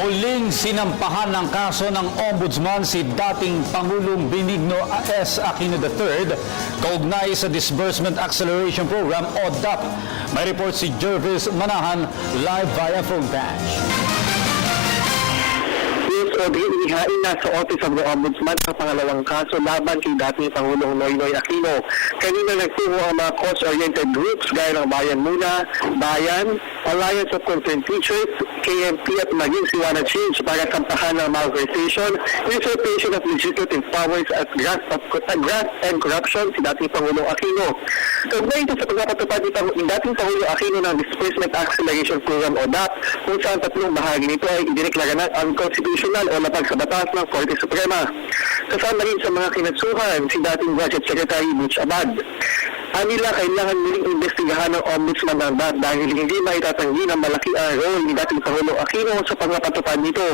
Muling sinampahan ng kaso ng Ombudsman si dating Pangulong Benigno S. Aquino III kaugnay sa Disbursement Acceleration Program o DAP. May report si Jervis Manahan live via phone patch. Inihain na sa Office of the Ombudsman sa pangalawang kaso laban kay dating Pangulong Noynoy Aquino. Kanina nagtungo ang mga cause-oriented groups gaya ng Bayan Muna, Bayan, Alliance of Concerned Teachers, KMP at maging Siwana Change para sampahan ng malversation, usurpation of legislative powers at graft and corruption si dating Pangulong Aquino. Kaugnay ito sa pagpapatupad ni dating Pangulong Aquino ng Disbursement Acceleration Program o DAP, kung saan tatlong bahagi nito ay idineklara na unconstitutional o lapag sa batas ng Korte Suprema. Kasama rin sa mga kinatsuhan si dating Budget Secretary Butch Abad. Anila kailangan muling investigahan ng Ombudsman ng DAP dahil hindi maitatanggi na malaki ang role ni dating Pangulong Aquino sa pagpapatupad nito.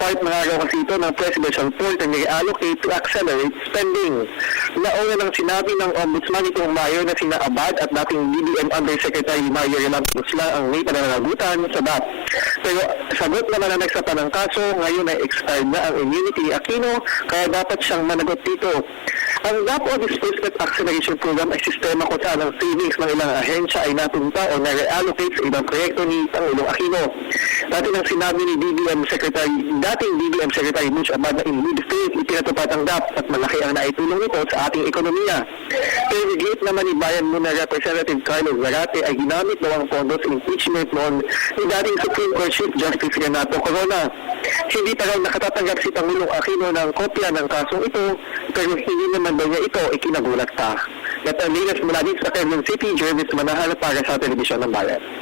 Part na nga kasi ito ng Presidential Report na i-allocate to accelerate spending. Nauna nang sinabi ng Ombudsman itong mayor na sina Abad at dating DBM Undersecretary Mario Relantos lang ang may pananagutan sa DAP. Pero sagot naman na nagsapa ng kaso, ngayon ay expired na ang immunity ni Aquino kaya dapat siyang managot dito. Ang DAP o Disbursement Acceleration Program ay sistema kung saan ang savings ng ilang ahensya ay napunta o na-reallocate sa ibang proyekto ni Pangulong Aquino. Dati nang sinabi ni dating DBM Secretary Butch Abad na in good faith ipinatupad ang DAP at malaki ang naitulong nito sa ating ekonomiya. Pero higit naman ni Bayan Muna Representative Carlos Zarate ay ginamit daw ang pondo sa impeachment noon ni dating Supreme Court Chief Justice Renato Corona. Hindi pa raw nakatatanggap si Pangulong Aquino ng kopya ng kasong ito pero hindi naman daw niya ito ikinagulat pa. At ang linas mula din sa Quezon City, Jervis Manahan para sa Telebisyon ng Bayan.